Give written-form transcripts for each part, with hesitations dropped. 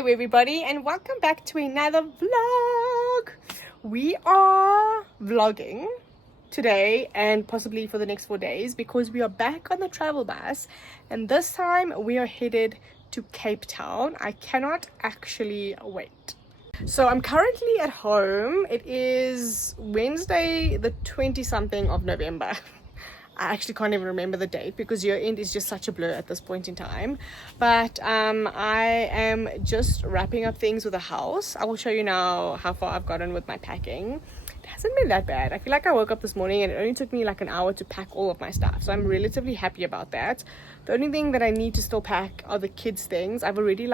Hello everybody and welcome back to another vlog. We are vlogging today and possibly for the next 4 days because we are back on the travel bus, and this time we are headed to Cape Town. I cannot actually wait. So I'm currently at home. It is Wednesday the 20 something of November. I actually can't even remember the date because year end is just such a blur at this point in time. But I am just wrapping up things with the house. I will show you now how far I've gotten with my packing. It hasn't been that bad. I feel like I woke up this morning and it only took me like an hour to pack all of my stuff. So I'm relatively happy about that. The only thing that I need to still pack are the kids' things. I've already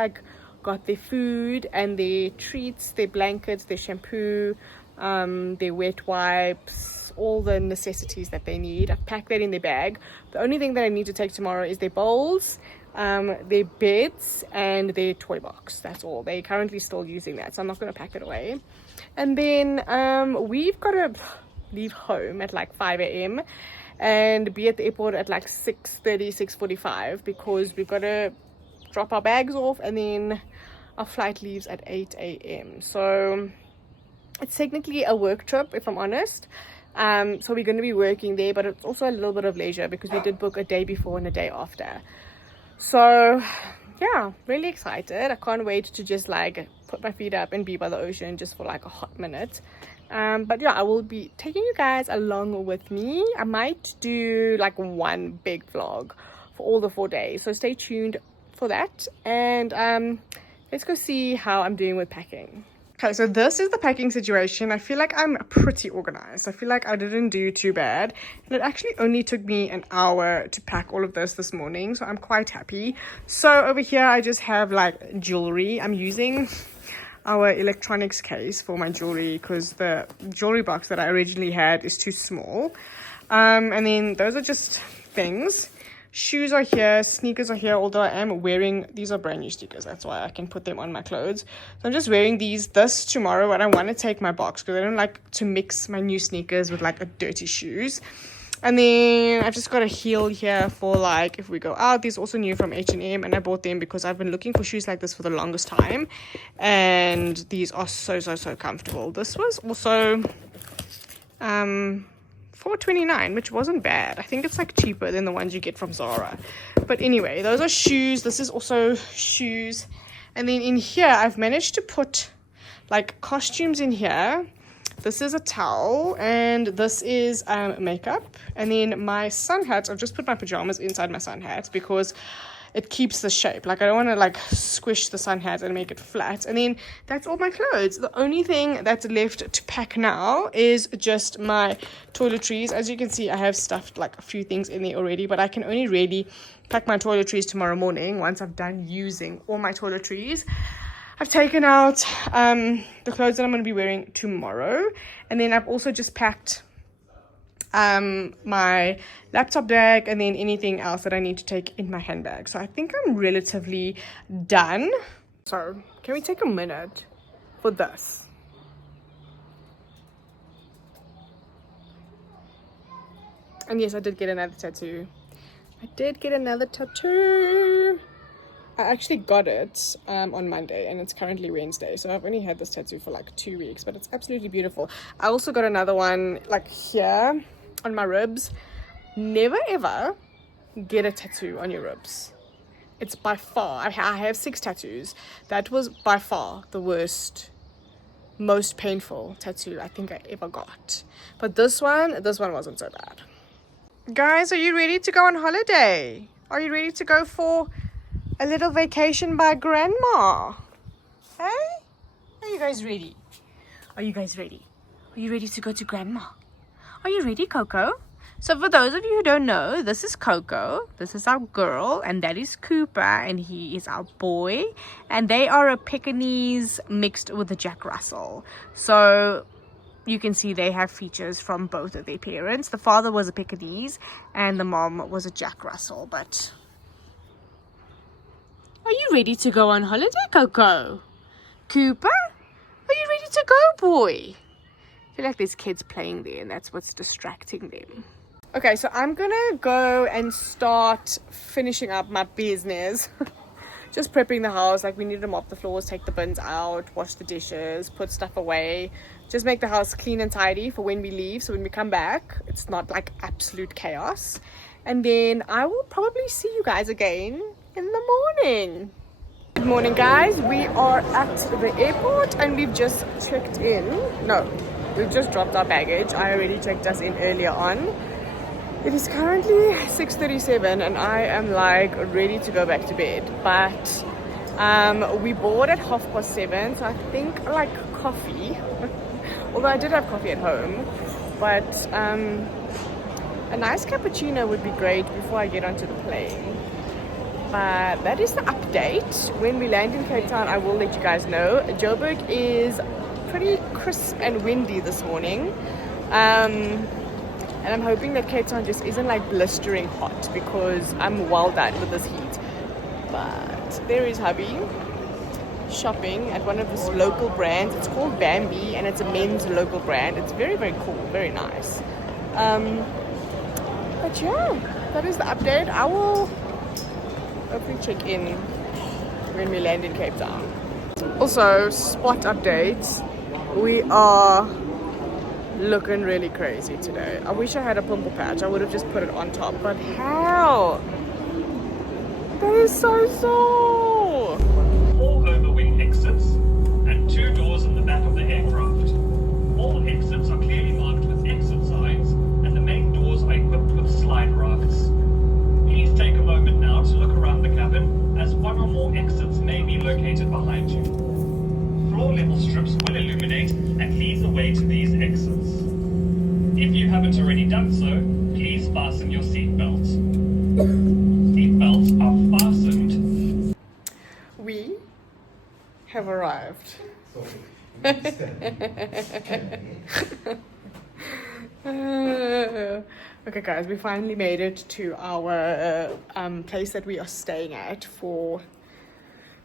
got their food and their treats, their blankets, their shampoo, their wet wipes, all the necessities that they need. I've packed that in their bag. The only thing that I need to take tomorrow is their bowls, their beds and their toy box. That's all. They're currently still using that, so I'm not going to pack it away. And then we've got to leave home at like 5 a.m. and be at the airport at like 6:30, 6:45 because we've got to drop our bags off, and then our flight leaves at 8 a.m. so it's technically a work trip, if I'm honest. So we're going to be working there, but it's also a little bit of leisure because we did book a day before and a day after. So yeah, really excited. I can't wait to just like put my feet up and be by the ocean just for like a hot minute. But yeah, I will be taking you guys along with me. I might do like one big vlog for all the 4 days, so stay tuned for that. And let's go see how I'm doing with packing. Okay, so this is the packing situation. I feel like I'm pretty organized. I feel like I didn't do too bad. And it actually only took me an hour to pack all of this morning. So I'm quite happy. So over here, I just have like jewelry. I'm using our electronics case for my jewelry because the jewelry box that I originally had is too small. And then those are just things. Shoes are here, sneakers are here, although I am wearing, these are brand new sneakers, that's why I can put them on my clothes. So I'm just wearing this tomorrow, but I want to take my box because I don't like to mix my new sneakers with like a dirty shoes. And then I've just got a heel here for like if we go out. These are also new from H&M, and I bought them because I've been looking for shoes like this for the longest time, and these are so comfortable. This was also $4.29, which wasn't bad. I think it's like cheaper than the ones you get from Zara. But anyway, those are shoes. This is also shoes. And then in here, I've managed to put like costumes in here. This is a towel, and this is makeup. And then my sun hat, I've just put my pajamas inside my sun hat because it keeps the shape. Like I don't want to like squish the sun hat and make it flat. And then that's all my clothes. The only thing that's left to pack now is just my toiletries. As you can see, I have stuffed like a few things in there already, but I can only really pack my toiletries tomorrow morning once I've done using all my toiletries. I've taken out the clothes that I'm going to be wearing tomorrow, and then I've also just packed my laptop bag and then anything else that I need to take in my handbag. So I think I'm relatively done. So can we take a minute for this? And yes, I did get another tattoo. I actually got it on Monday, and it's currently Wednesday, so I've only had this tattoo for like 2 weeks, but it's absolutely beautiful. I also got another one like here on my ribs. Never ever get a tattoo on your ribs. It's by far, I have 6 tattoos. That was by far the most painful tattoo I think I ever got. But this one wasn't so bad. Guys, are you ready to go on holiday? Are you ready to go for a little vacation by grandma? Hey? Are you guys ready? Are you ready to go to grandma? Are you ready, Coco? So for those of you who don't know, this is Coco, this is our girl, and that is Cooper, and he is our boy. And they are a Pekingese mixed with a Jack Russell. So you can see they have features from both of their parents. The father was a Pekingese and the mom was a Jack Russell. But are you ready to go on holiday, Coco? Cooper? Are you ready to go, boy? I feel like there's kids playing there and that's what's distracting them. Okay, so I'm gonna go and start finishing up my business just prepping the house. Like, we need to mop the floors, take the bins out, wash the dishes, put stuff away, just make the house clean and tidy for when we leave, so when we come back it's not like absolute chaos. And then I will probably see you guys again in the morning. Good morning, guys. We are at the airport and we've just checked in. No, we've just dropped our baggage. I already checked us in earlier on. It is currently 6:37 and I am like ready to go back to bed, but we board at 7:30, so I think like coffee, although I did have coffee at home, but a nice cappuccino would be great before I get onto the plane. But that is the update. When we land in Cape Town, I will let you guys know. Joburg is pretty crisp and windy this morning, and I'm hoping that Cape Town just isn't like blistering hot, because I'm well done with this heat. But there is hubby shopping at one of his local brands. It's called Bambi and it's a men's local brand. It's very, very cool, very nice. But yeah, that is the update. I will hopefully check in when we land in Cape Town. Also, spot updates. We are looking really crazy today. I wish I had a pimple patch. I would have just put it on top, but how? That is so sore. 4 overwing exits and 2 doors in the back of the aircraft. All exits are clearly marked with exit signs, and the main doors are equipped with slide rafts. Please take a moment now to look around the cabin, as one or more exits may be located behind you. Floor level strips will illuminate and lead the way to these exits. If you haven't already done so, please fasten your seatbelts. Seatbelts are fastened. We have arrived. Okay guys, we finally made it to our place that we are staying at for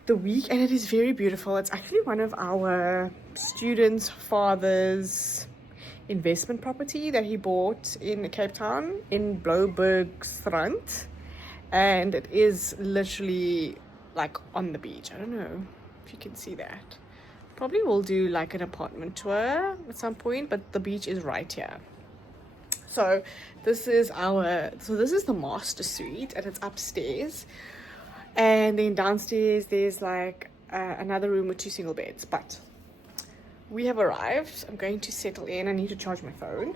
the week, and it is very beautiful. It's actually one of our students' father's investment property that he bought in Cape Town in Bloubergstrand, and it is literally like on the beach. I don't know if you can see that. Probably will do like an apartment tour at some point, but the beach is right here. So this is the master suite, and it's upstairs, and then downstairs there's like another room with 2 single beds. But we have arrived. I'm going to settle in. I need to charge my phone,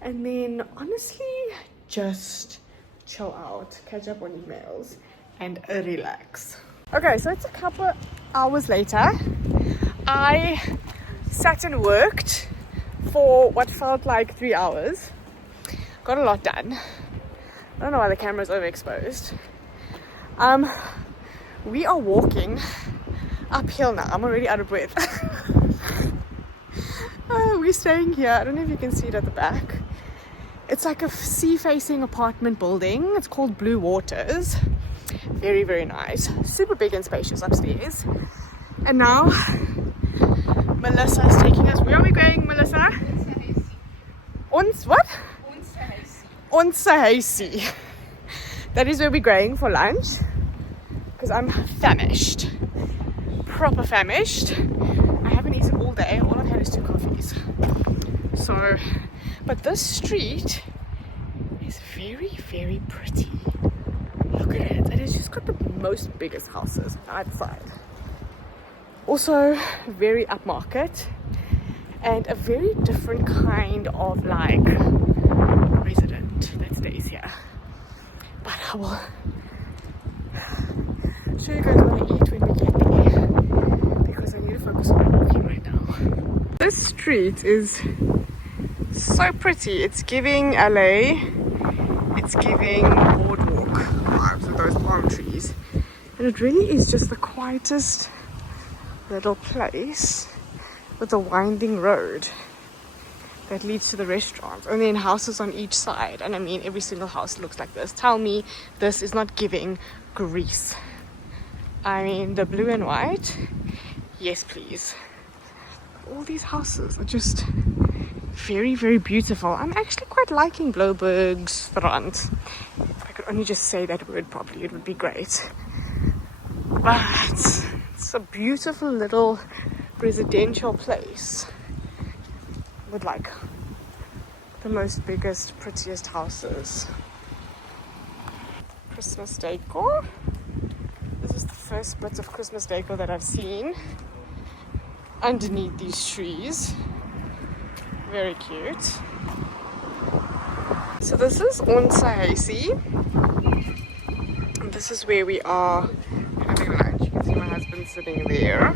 and then honestly just chill out, catch up on emails, and relax. Okay, so it's a couple hours later. I sat and worked for what felt like 3 hours. Got a lot done. I don't know why the camera's overexposed. We are walking uphill now. I'm already out of breath. We're staying here. I don't know if you can see it at the back. It's like a sea-facing apartment building. It's called Blue Waters. Very, very nice. Super big and spacious upstairs. And now Melissa is taking us. Where are we going, Melissa? What? Onze Huisie. That is where we're going for lunch, because I'm famished. Proper famished. I haven't eaten all day. All I've had is 2 coffees. So, but this street is very, very pretty. Look at it. And it's just got the most biggest houses outside. Also very upmarket, and a very different kind of like resident that stays here. But I will show you guys what I eat when we get there, because I need to focus on walking right now. This street is so pretty. It's giving LA, it's giving boardwalk vibes with those palm trees, and it really is just the quietest little place with a winding road that leads to the restaurants, and then houses on each side. And I mean, every single house looks like this. Tell me this is not giving Greece. I mean, the blue and white, yes please. All these houses are just very, very beautiful. I'm actually quite liking Bloubergstrand. If I could only just say that word properly, it would be great. But it's a beautiful little residential place with like the most biggest, prettiest houses. Christmas decor. This is the first bit of Christmas decor that I've seen underneath these trees. Very cute. So this is Singh-Seitlhamo. This is where we are having lunch. You can see my husband sitting there.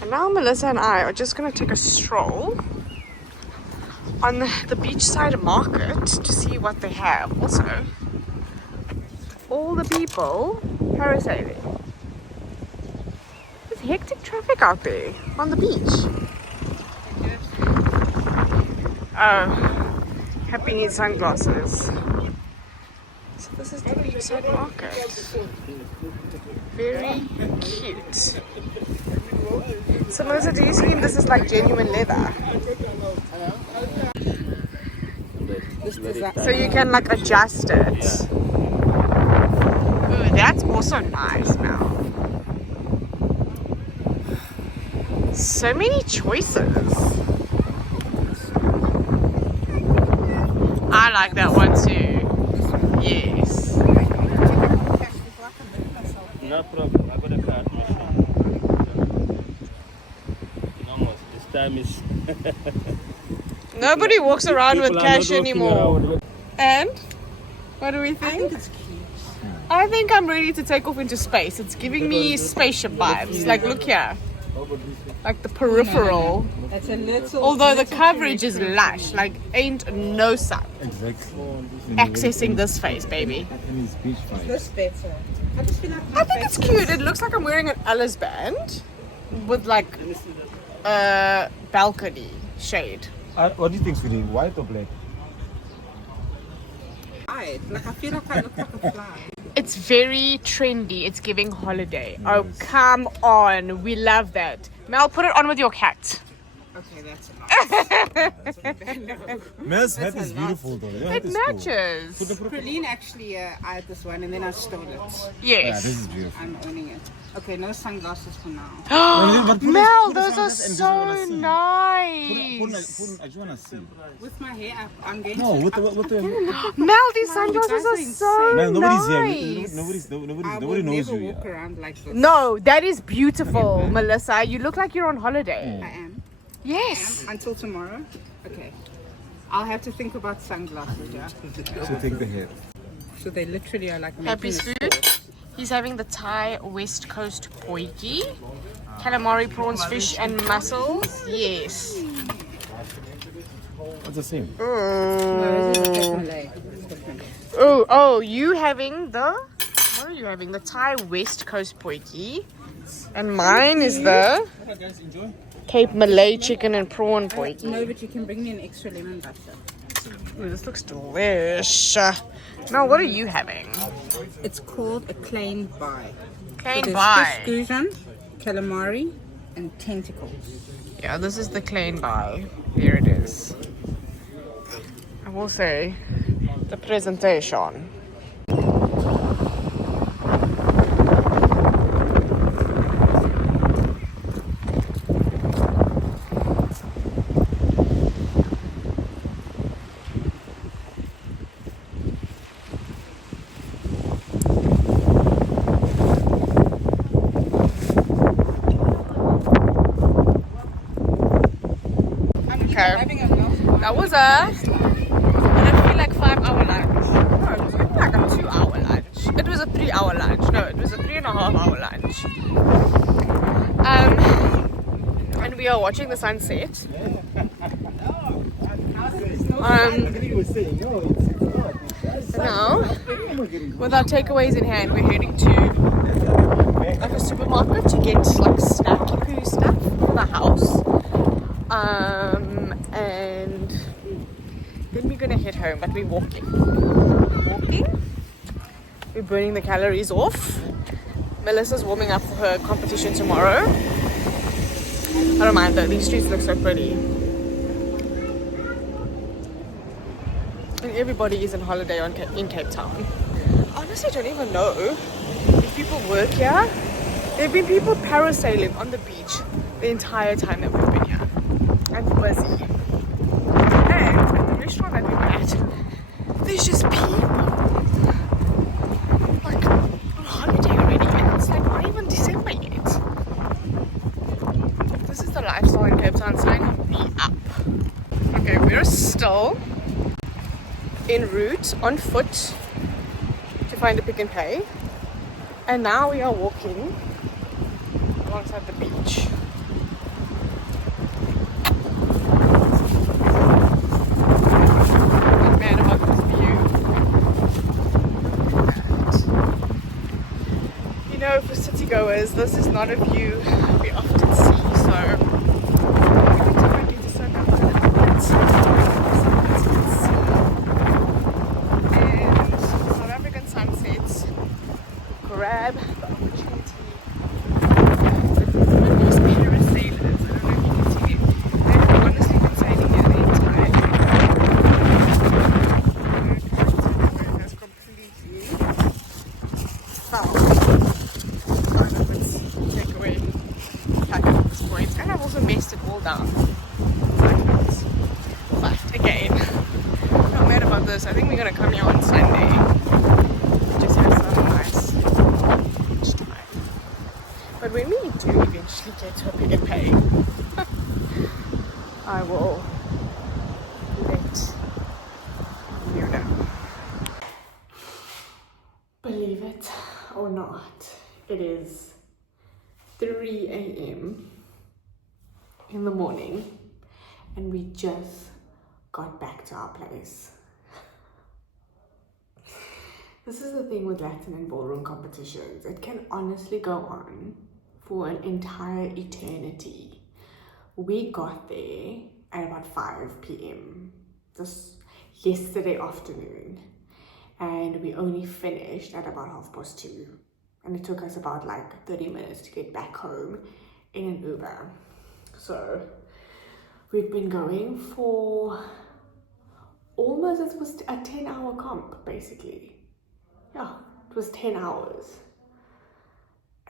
And now Melissa and I are just going to take a stroll on the beachside market to see what they have. Also, all the people parasailing. There's hectic traffic out there on the beach. Oh, Happy needs sunglasses. So this is the beachside market. Very cute. So Melissa, do you think this is like genuine leather? So you can like adjust it. Ooh, that's also nice now. So many choices. I like that one too. Yes. No problem. I got a card machine. Almost. This time is. Nobody walks around with People are cash not walking anymore. around. And what do we think? I think it's cute. I think I'm ready to take off into space. It's giving me spaceship vibes. Like, look here. Like the peripheral. It's a little. Although the coverage is lush. Like, ain't no sun Exactly. accessing this face, baby. And it's beach vibes. This better. I just feel like I think it's cute. It looks like I'm wearing an Alice band with like a balcony shade. What do you think, sweetie? White or black? Like I feel like I look like a fly. It's very trendy. It's giving holiday. Oh, come on. We love that. Mel, put it on with your cat. Okay, that's enough. Mel's hat That's is a lot. beautiful though. Your It hat is cool. matches. Prelene actually, I had this one and then I stole it. Yeah, Yes. this is beautiful. I'm owning it. Okay, no sunglasses for now. But put Mel, put the those are sunglasses and just so wanna see. nice. I just wanna see. With my hair up, I'm going No, to. with the Mel, these sunglasses are so Man, nobody's nice. here. I Nobody will knows never you. walk Yeah. around like this. No, that is beautiful, Melissa. You look like you're on holiday. I am. Yes. Until tomorrow. Okay. I'll have to think about sunglasses, yeah? So take the hat. So they literally are like Happy's making a food. He's having the Thai West Coast poiki, calamari, prawns, fish, and mussels. Yes. It's the same. No, this is a different leg. It's different. Oh, you having the, what are you having? The Thai West Coast poiki. And mine is the Alright guys, enjoy. Cape Malay chicken and prawn poiki. No, but you can bring me an extra lemon butter. Ooh, this looks delish. Now, what are you having? It's called a plain pie. Plain There's pie. fish goujon, calamari, and tentacles. Yeah, this is the plain pie. There it is. I will say, the presentation. Having a glass. That was I feel like 5-hour lunch. No, it was maybe like a 2-hour lunch. It was a 3-hour lunch. No, it was a 3.5-hour lunch. And we are watching the sunset. Now, with our takeaways in hand, we're heading to like a supermarket to get like snacky poo stuff for the house. And then we're gonna head home, but we're walking. We're burning the calories off. Melissa's warming up for her competition tomorrow. I don't mind though, these streets look so pretty. And everybody is on holiday in Cape Town. Honestly, I don't even know if people work here There have been people parasailing on the beach the entire time that we've been here. And busy. And at the restaurant that we were at, there's just people like on holiday already, and it's like not even December yet. This is the lifestyle in Cape Town. Sign me up. Okay, we're still en route on foot to find a Pick and Pay, and now we are walking alongside the beach. Not mad about this view. And, you know, for city goers, this is not a view we often see, so grab the opportunity. Those parasailers, I don't know if you can see them. They have honestly been sailing here the entire day. It has completely fouled. Kind of its takeaway pattern at this point. And I've also messed it all down. But again, not mad about this. I think we're going to come here on Sunday. But when we do eventually get to a Pick and Pay, I will let you know. Believe it or not, it is 3 a.m. in the morning and we just got back to our place. This is the thing with Latin and ballroom competitions. It can honestly go on for an entire eternity. We got there at about 5 p.m. this yesterday afternoon, and we only finished at about 2:30. And it took us about like 30 minutes to get back home in an Uber. So we've been going for almost, it was a 10-hour comp basically. Yeah, it was 10 hours.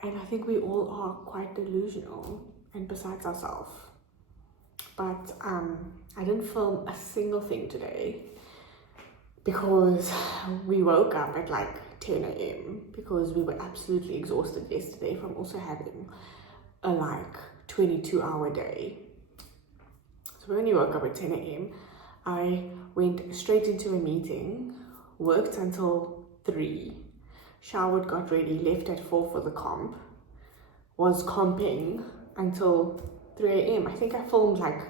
And I think we all are quite delusional and besides ourselves. But I didn't film a single thing today because we woke up at like 10 a.m. because we were absolutely exhausted yesterday from also having a like 22-hour day. So when we woke up at 10 a.m. I went straight into a meeting, worked until 3, showered, got ready, left at 4 for the comp, was comping until 3 a.m. I think I filmed like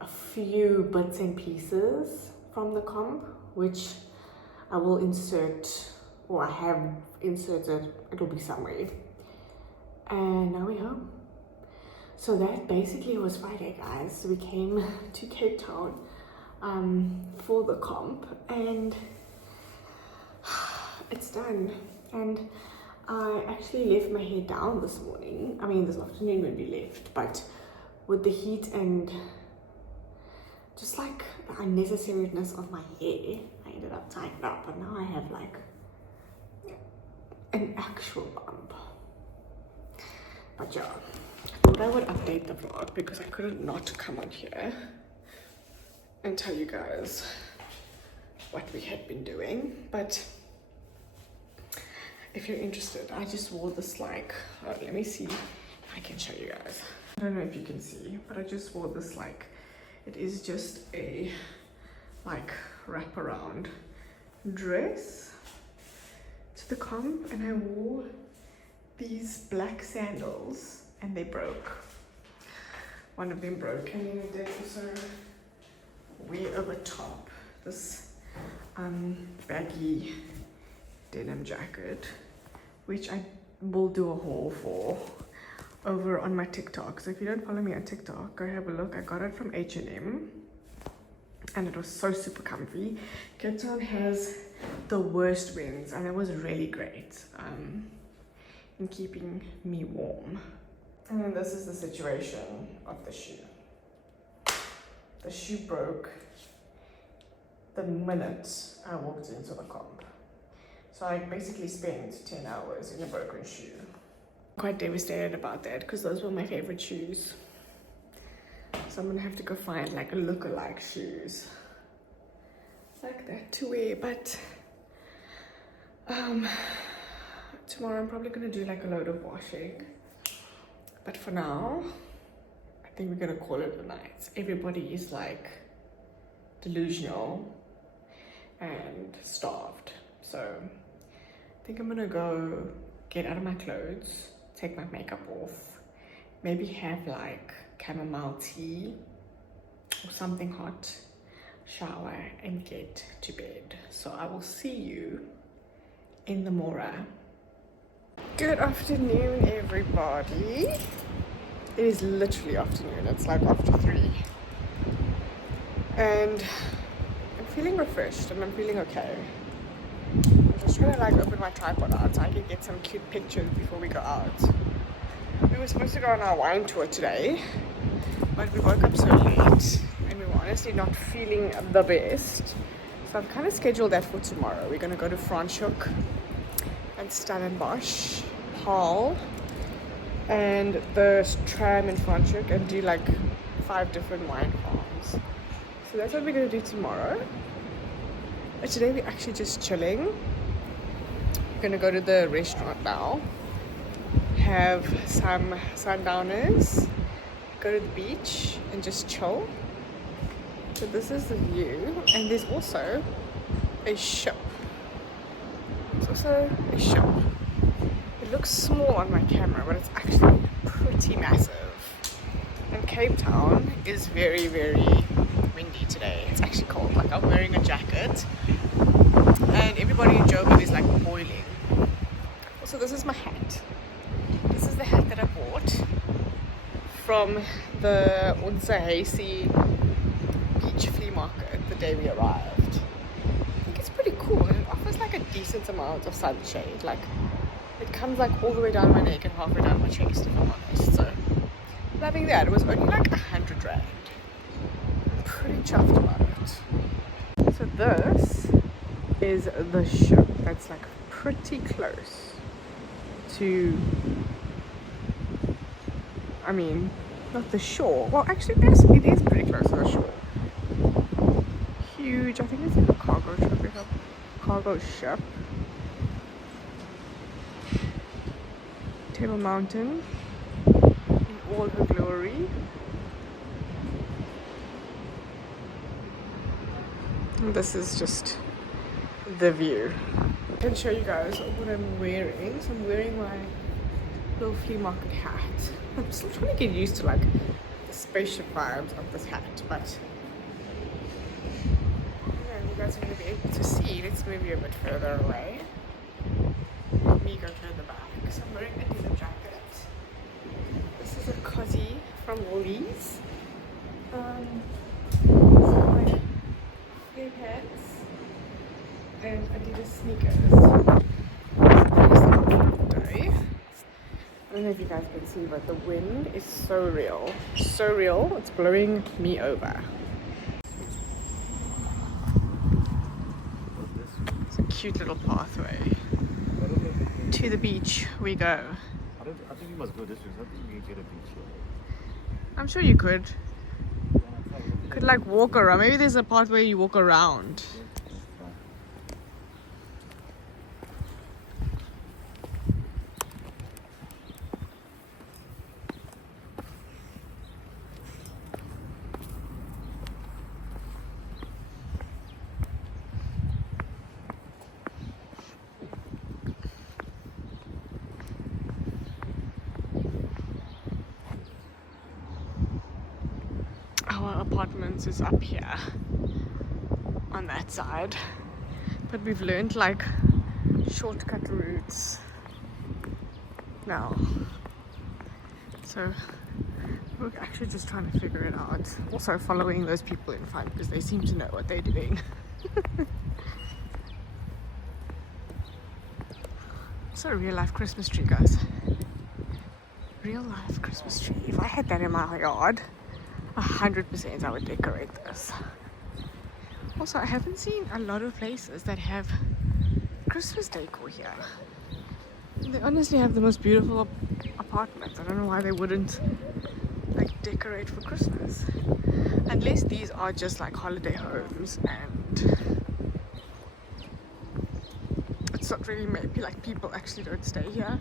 a few bits and pieces from the comp, which I will insert, or I have inserted, it'll be somewhere. And now we're home. So that basically was Friday, guys. So we came to Cape Town for the comp, and it's done. And I actually left my hair down this morning. I mean this afternoon when we left, but with the heat and just like the unnecessariness of my hair, I ended up tying it up, and now I have like an actual bump. But yeah, I thought I would update the vlog because I couldn't not come on here and tell you guys what we had been doing. But if you're interested, I just wore this like, let me see if I can show you guys. I don't know if you can see, but I just wore this like, it is just a like wraparound dress to the comp, and I wore these black sandals and they broke. One of them broke, and then I did also wear over top this baggy denim jacket, which I will do a haul for over on my TikTok. So if you don't follow me on TikTok, go have a look. I got it from H&M and it was so super comfy. Cape Town has the worst winds and it was really great in keeping me warm. And then this is the situation of the shoe. The shoe broke the minute I walked into the comp. So I basically spent 10 hours in a broken shoe. Quite devastated about that because those were my favorite shoes. So I'm gonna have to go find like a look-alike shoes like that to wear. But tomorrow I'm probably gonna do like a load of washing. But for now, I think we're gonna call it a night. Everybody is like delusional and starved. So I think I'm gonna go get out of my clothes, take my makeup off, maybe have like chamomile tea or something hot, shower and get to bed. So I will see you in the morning. Good afternoon, everybody. It is literally afternoon. It's like after 3. And I'm feeling refreshed and I'm feeling okay. I'm just trying to like open my tripod out so I can get some cute pictures before we go out. We were supposed to go on our wine tour today, but we woke up so late and we were honestly not feeling the best. So I've kind of scheduled that for tomorrow. We're going to go to Franschhoek and Stellenbosch, Hall, and the tram in Franschhoek and do like 5 different wine farms. So that's what we're going to do tomorrow. But today we're actually just chilling. We're going to go to the restaurant now, have some sundowners, go to the beach and just chill. So this is the view, and there's also a ship. There's also a ship. It looks small on my camera, but it's actually pretty massive. And Cape Town is very, very windy today. It's actually cold. Like, I'm wearing a jacket and everybody in Joburg is like boiling. Also, this is my hat. This is the hat that I bought from the Singh-Seitlhamo beach flea market the day we arrived. I think it's pretty cool and it offers like a decent amount of sunshade. Like, it comes like all the way down my neck and halfway down my chest, if I'm honest. So, loving that. It was only like 100 rand. I'm pretty chuffed about it. So this is the ship that's like pretty close to, I mean, not the shore. Well, actually, yes, it is pretty close to the shore. Huge. I think it's like a cargo ship. Table Mountain in all her glory. And this is just the view. I can show you guys what I'm wearing. So I'm wearing my little flea market hat. I'm still trying to get used to like the spaceship vibes of this hat, but yeah, you guys are going to be able to see. Let's move you a bit further away. Let me go further back. So I'm wearing a denim jacket. This is a cozy from Woolies. My flea pants and Adidas sneakers. I don't know if you guys can see, but the wind is so real. So real, it's blowing me over. It's a cute little pathway. To the beach we go. I think you must go this way. I think you can get a beach here. I'm sure you could. Could like walk around. Maybe there's a path where you walk around. Our apartments is up here on that side, but we've learned like shortcut routes now, so we're actually just trying to figure it out. Also following those people in front because they seem to know what they're doing. It's a real life Christmas tree, guys. Real life Christmas tree. If I had that in my yard, 100% I would decorate this. Also, I haven't seen a lot of places that have Christmas decor here. They honestly have the most beautiful apartments. I don't know why they wouldn't like decorate for Christmas. Unless these are just like holiday homes and it's not really maybe like people actually don't stay here.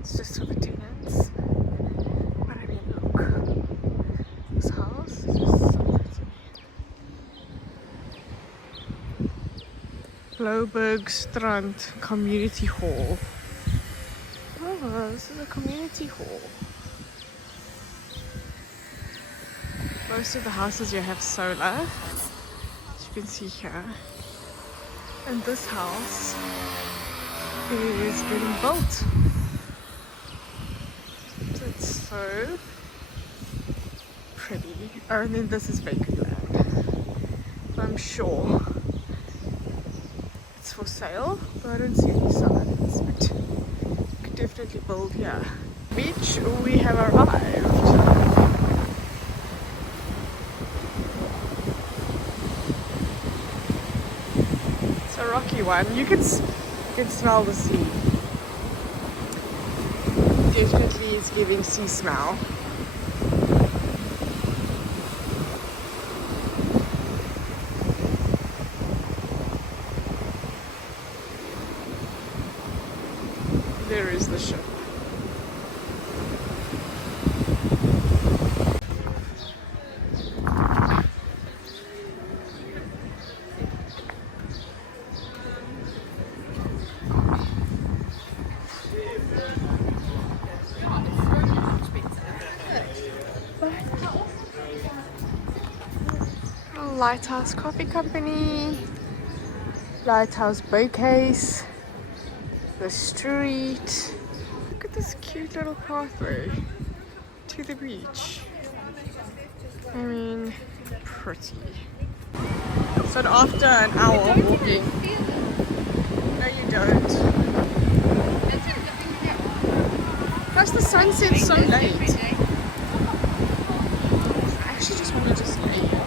It's just for the tenants. But I mean look. This house is just so pretty. Louwburg Strand Community Hall. Oh, this is a community hall. Most of the houses here have solar, as you can see here. And this house is getting built. So it's so pretty. Oh, and then this is vacant land. So I'm sure it's for sale, but I don't see any signs. But you could definitely build here. Beach, we have arrived. It's a rocky one. You can smell the sea. Definitely it's giving sea smell. There is the ship. Lighthouse Coffee Company, Lighthouse Boatcase, the street. Look at this cute little pathway to the beach. I mean, pretty. So after an hour walking, no you don't. Plus the sun sets so late. I actually just want to just stay here.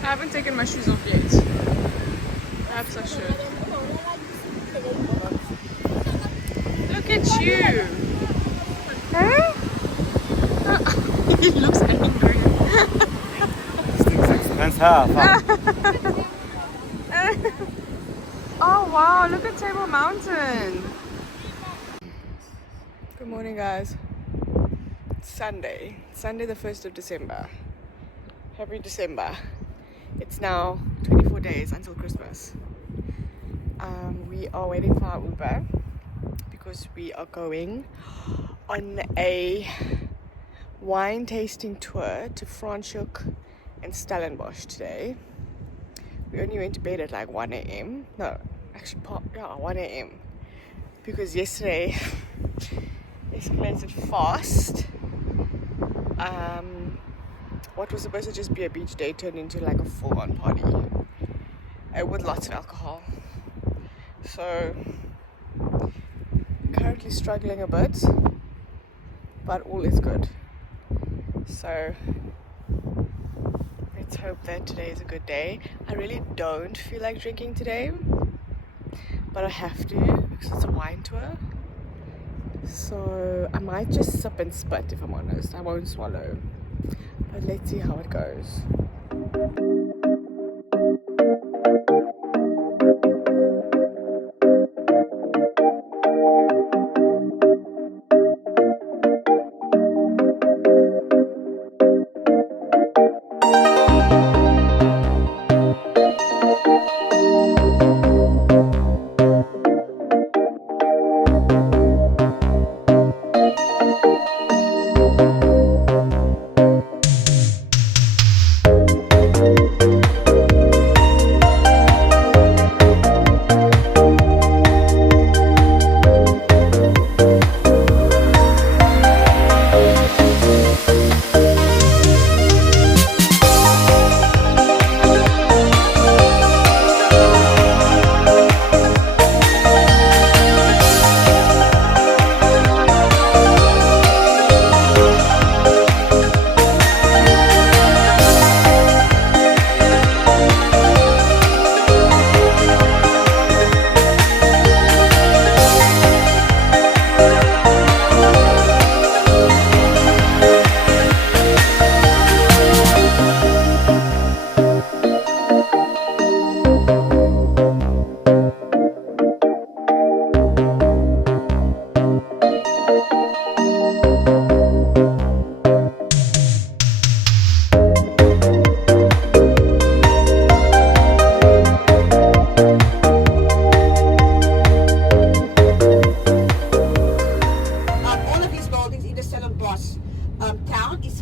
I haven't taken my shoes off yet. Perhaps I should. Look at you! Hey? He looks angry. Oh wow, look at Table Mountain. Good morning guys. It's Sunday the 1st of December. Happy December. It's now 24 days until Christmas. We are waiting for our Uber because we are going on a wine tasting tour to Franschhoek and Stellenbosch today. We only went to bed at like 1 a.m. No, actually, 1 a.m. because yesterday escalated fast. What was supposed to just be a beach day turned into like a full-on party with lots of alcohol. So currently struggling a bit, but all is good. So let's hope that today is a good day. I really don't feel like drinking today, but I have to because it's a wine tour. So I might just sip and spit if I'm honest. I won't swallow. But let's see how it goes.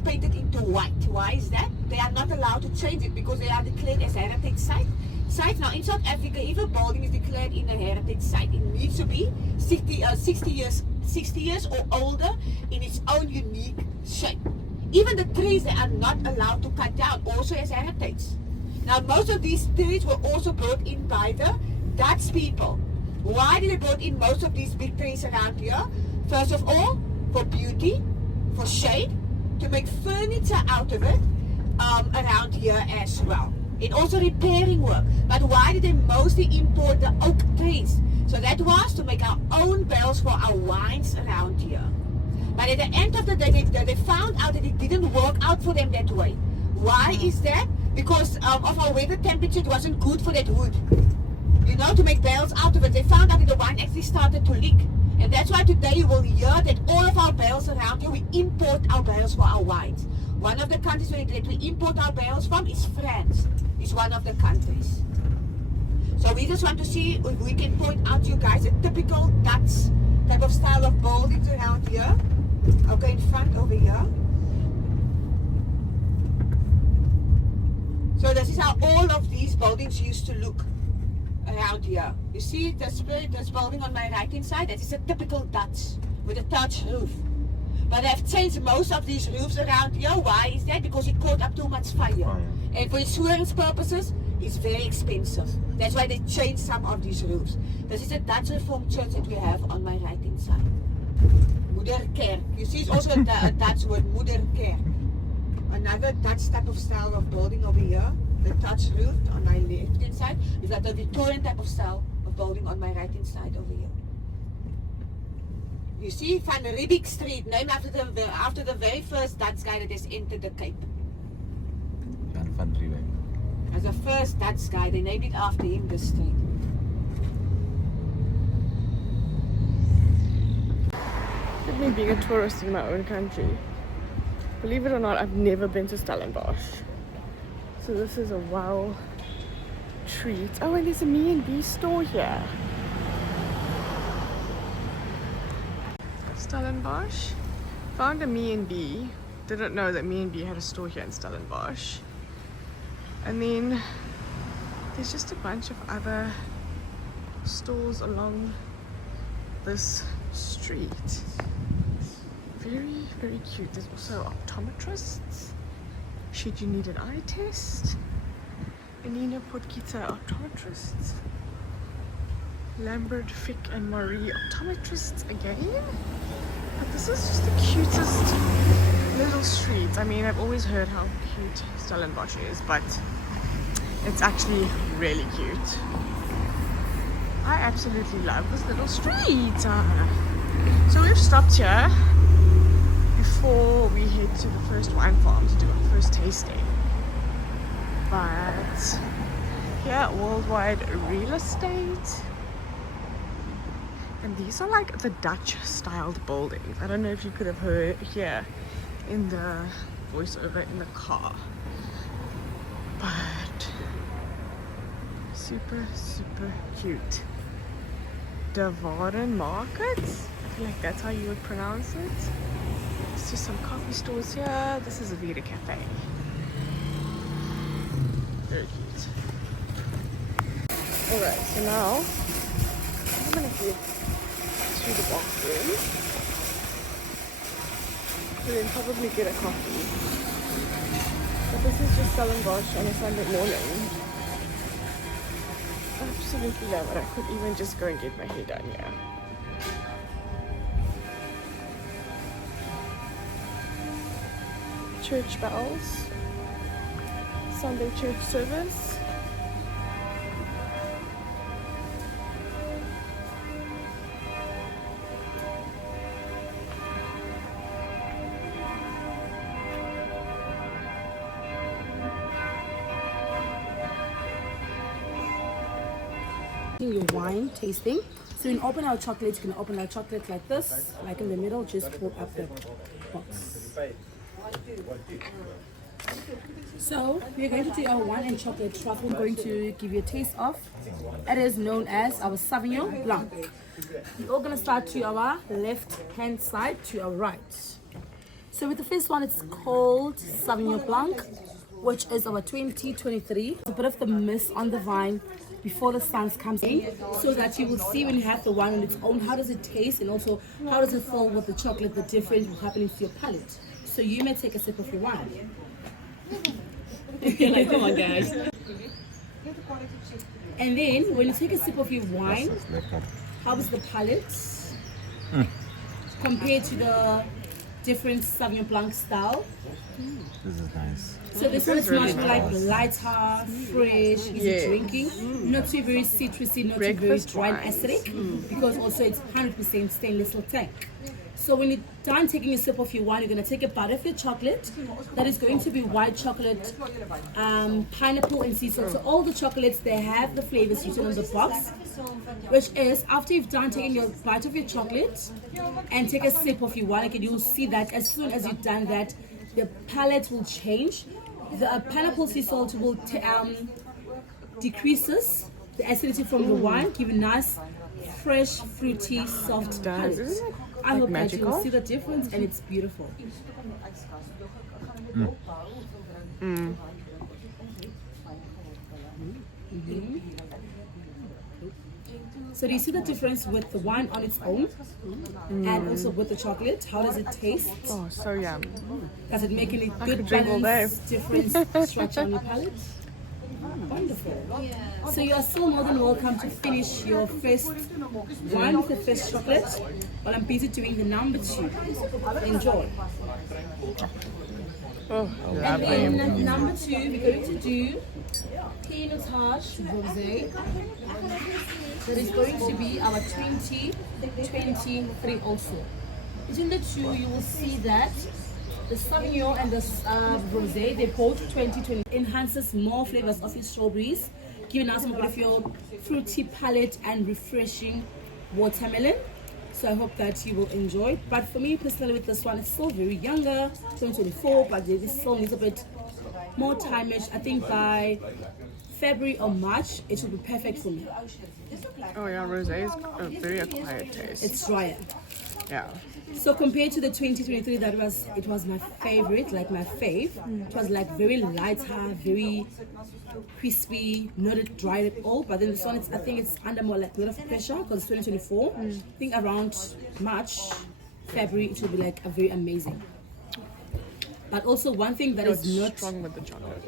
painted into white. Why is that? They are not allowed to change it because they are declared as heritage site. Now in South Africa, if a building is declared in a heritage site, it needs to be 60 years or older in its own unique shape. Even the trees, they are not allowed to cut down, also as heritage. Now most of these trees were also brought in by the Dutch people. Why did they brought in most of these big trees around here? First of all, for beauty, for shade, to make furniture out of it around here as well. And also repairing work. But why did they mostly import the oak trees? So that was to make our own barrels for our wines around here. But at the end of the day, they found out that it didn't work out for them that way. Why is that? Because of our weather temperature, it wasn't good for that wood. You know, to make barrels out of it. They found out that the wine actually started to leak. And that's why today you will hear that all of our barrels around here, we import our barrels for our wines. One of the countries that we import our barrels from is France. It's one of the countries. So we just want to see if we can point out to you guys a typical Dutch type of style of buildings around here. Okay, in front over here. So this is how all of these buildings used to look around here. You see this building on my right hand side? That is a typical Dutch with a thatched roof. But they've changed most of these roofs around here. Why is that? Because it caught up too much fire. And for insurance purposes, it's very expensive. That's why they changed some of these roofs. This is a Dutch Reformed church that we have on my right hand side. Moederkerk. You see it's also a Dutch word, Moederkerk. Another Dutch type of style of building over here. The thatched roof on my left hand side. We've got the Victorian type of style of building on my right hand side over here. You see Van Riebeeck Street, named after the very first Dutch guy that has entered the Cape. Jan van Riebeeck. As the first Dutch guy, they named it after him, this street. Look at me being a tourist in my own country. Believe it or not, I've never been to Stellenbosch. So this is a wow treat. Oh, and there's a Me&B store here. Stellenbosch. Found a Me&B. Didn't know that Me&B had a store here in Stellenbosch. And then there's just a bunch of other stores along this street. Very, very cute. There's also optometrists. Should you need an eye test? Anina Podkita optometrists. Lambert, Fick and Marie optometrists again. But this is just the cutest little street. I mean, I've always heard how cute Stellenbosch is, but it's actually really cute. I absolutely love this little street. So we've stopped here before we head to the first wine farm to do our first tasting. But here, Worldwide Real Estate. And these are like the Dutch styled buildings. I don't know if you could have heard here in the voiceover in the car. But super, super cute. De Waren Market. I feel like that's how you would pronounce it. There's just some coffee stores here. This is a Vida Cafe. Very cute. Alright, so now I'm gonna head to the bathroom and then probably get a coffee. But this is just Stellenbosch on a Sunday morning. I absolutely love it. I could even just go and get my hair done here. Church bells. Sunday church service. Your wine tasting. So when you open our chocolates, you can open our chocolate like this, like in the middle, just pull up the box. So we're going to do our wine and chocolate truffle. I'm going to give you a taste of. It is known as our Sauvignon Blanc. We're all going to start to our left hand side to our right. So with the first one, it's called Sauvignon Blanc, which is our 2023. It's a bit of the mist on the vine before the sun comes in, so that you will see when you have the wine on its own, how does it taste, and also how does it feel with the chocolate, the difference will happen to your palate. So you may take a sip of your wine. Like, come on, guys. And then when you take a sip of your wine, how is the palate compared to the different Sauvignon Blanc style? This is nice. So this one is much more like lighter, fresh, easy drinking, not too very citrusy, not too very dry and acidic, because also it's 100% stainless steel tank. So when you're done taking a sip of your wine, you're going to take a bite of your chocolate. That is going to be white chocolate, pineapple and sea salt. So all the chocolates, they have the flavors written on the box, which is after you've done taking your bite of your chocolate and take a sip of your wine, you'll see that as soon as you've done that, the palate will change. The pineapple sea salt will decreases the acidity from the wine, giving us fresh, fruity, soft palate. I hope that you will see the difference, and it's beautiful. So do you see the difference with the wine on its own and also with the chocolate? How does it taste? Oh, so yum. Does it make any good drink all balance, different structure on your palate? Wonderful. So you are still more than welcome to finish your first wine with the first chocolate while I'm busy doing the number 2. Enjoy. Oh, And then number 2, we're going to do Pinotage Rosé. That is going to be our 2023 also. Between the two, you will see that the Sauvignon and the Rosé, they both 2020 enhances more flavors of your strawberries, giving us more of your fruity palate and refreshing watermelon. So I hope that you will enjoy. But for me personally, with this one, it's still very younger, 2024, but it still needs a bit more time. I think by February or March, it will be perfect for me. Oh yeah, rosé is a very acquired taste. It's drier. Yeah. So compared to the 2023, it was my favorite, like my fave. It was like very lighter, very crispy, not dry at all. But then this one, I think it's under more like a lot of pressure because it's 2024. I think around March, February, it will be like a very amazing. But also one thing that is not strong with the chocolate.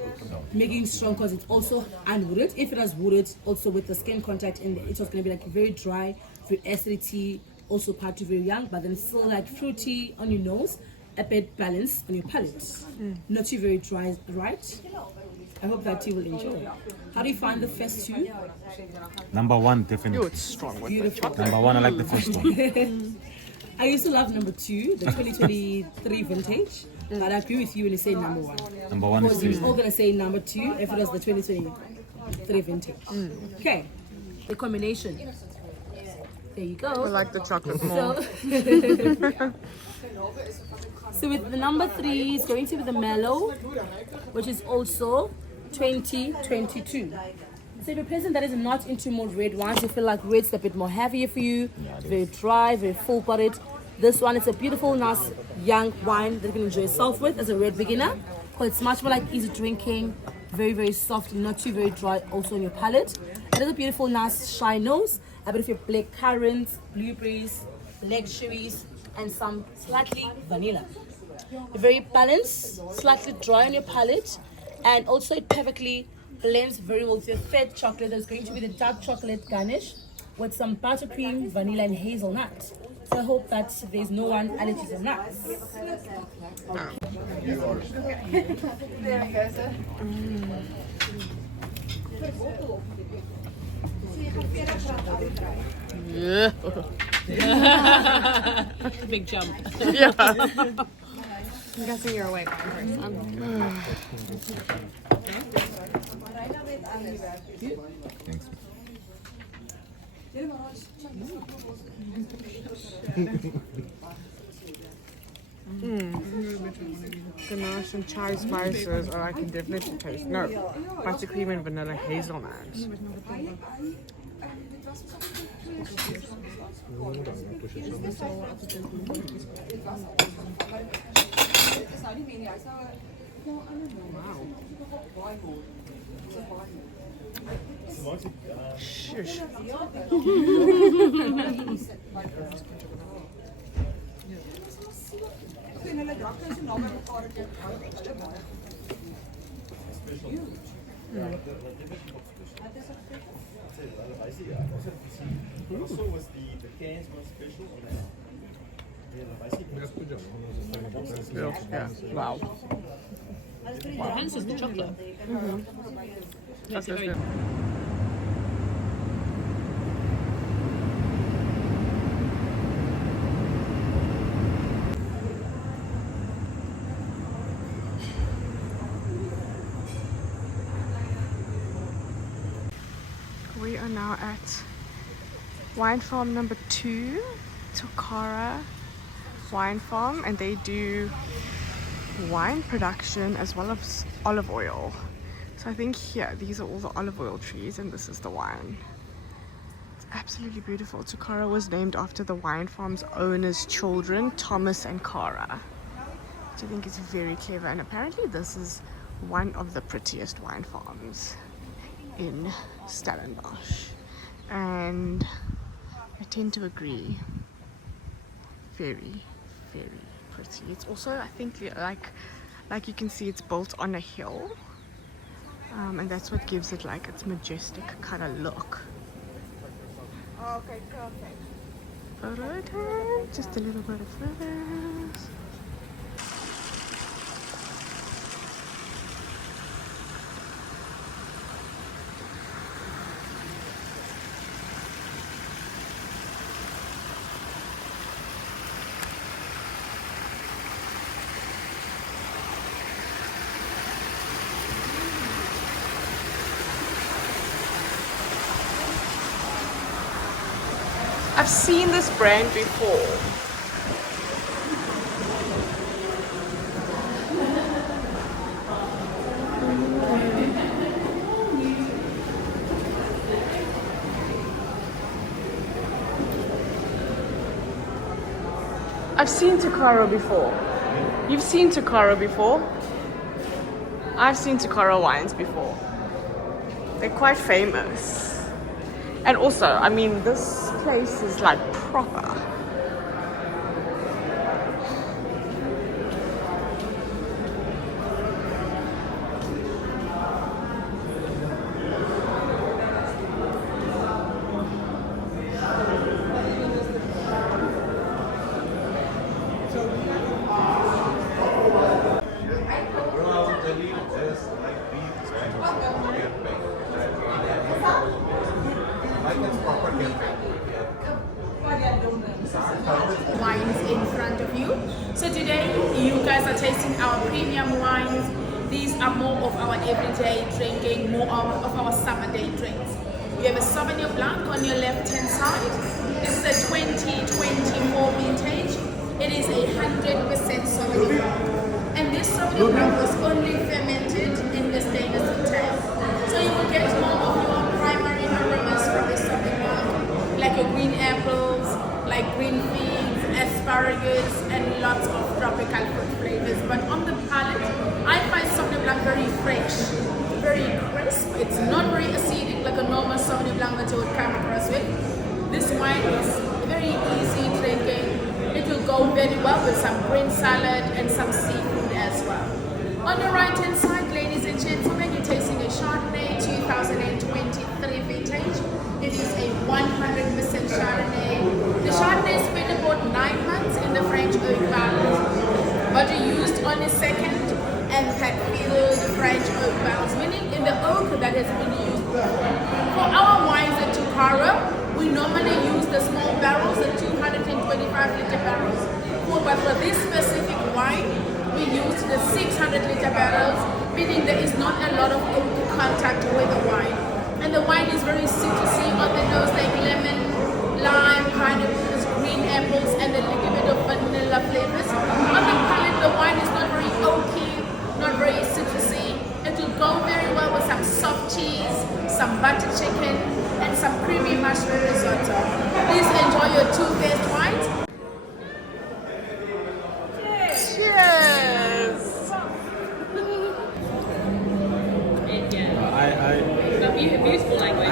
making strong because it's also unwooded. If it was wooded, also with the skin contact in there, it was going to be like very dry, very acidity, also part to very young, but then still like fruity on your nose, a bit balanced on your palate. Not too very dry, right? I hope that you will enjoy. How do you find the first two? Number 1, definitely. Oh, it's strong with the chocolate. Number 1, I like the first one. I used to love number 2, the 2023 vintage, but I agree with you when you say number 1. Number 1 is Because you're tasty. all gonna say number 2 if it was the 2023 vintage. Okay, the combination. There you go. I like the chocolate more. So with the number 3 is going to be the mellow, which is also 2022. So if you're a person that is not into more red wines, you feel like red's a bit more heavier for you, very dry, very full-bodied. This one is a beautiful, nice, young wine that you can enjoy yourself with as a red beginner. Because it's much more like easy drinking, very, very soft, not too very dry, also on your palate. It is a beautiful, nice, shy nose, a bit of your black currants, blueberries, black cherries, and some slightly vanilla. Very balanced, slightly dry on your palate, and also it perfectly blends very well with your third chocolate. That's going to be the dark chocolate garnish with some buttercream, vanilla, and hazelnut. So I hope that there's no one allergies on nuts. Big jump. Yeah. I'm guessing you're awake. Thanks. Ganache and chai spices, I can definitely taste. No, buttercream and vanilla hazelnut. Shush. Yeah. Wow. Hence is the chocolate. That's good. We are now at wine farm number 2, Tokara Wine Farm, and they do wine production as well as olive oil. So I think here, these are all the olive oil trees and this is the wine. It's absolutely beautiful. Tokara was named after the wine farm's owners' children, Thomas and Cara, which I think is very clever, and apparently this is one of the prettiest wine farms in Stellenbosch, and I tend to agree. Very, very pretty. It's also, I think, like you can see, it's built on a hill, and that's what gives it like its majestic kind of look. Okay, perfect. Photo time, just a little bit of photos. I've seen this brand before. I've seen Tokara before. You've seen Tokara before? I've seen Tokara wines before. They're quite famous. And also, I mean, this place is like proper. Wines in front of you. So today you guys are tasting our premium wines. These are more of our everyday drinking, more of our summer day drinks. You have a Sauvignon Blanc on your left hand side. This is a 2024 vintage. It is 100% Sauvignon Blanc. And this Sauvignon Blanc was only fermented in the stainless steel tank. So you will get more of your primary aromas from this Sauvignon Blanc, like your green apples, like green beans, asparagus, and lots of tropical fruit flavors. But on the palate, I find Sauvignon Blanc very fresh, very crisp. It's not very acidic like a normal Sauvignon Blanc that you would come across with. This wine is very easy drinking. It will go very well with some green salad and some seafood as well. On the right hand side, ladies and gentlemen, you're tasting a Chardonnay 2023 vintage. It is a 100% Chardonnay. The Chardonnay spent about 9 months in the French oak barrels, but used on a second and filled French oak barrels, meaning in the oak that has been used. For our wines at Tokara, we normally use the small barrels, the 225-liter barrels. But for this specific wine, we used the 600-liter barrels, meaning there is not a lot of oak contact with the wine. And the wine is very citrusy on the nose, like lemon, lime, pineapples, green apples, and a little bit of vanilla flavors. On the palate, the wine is not very oaky, not very citrusy. It will go very well with some soft cheese, some butter chicken, and some creamy mushroom risotto. Please enjoy your two best wines. Cheers!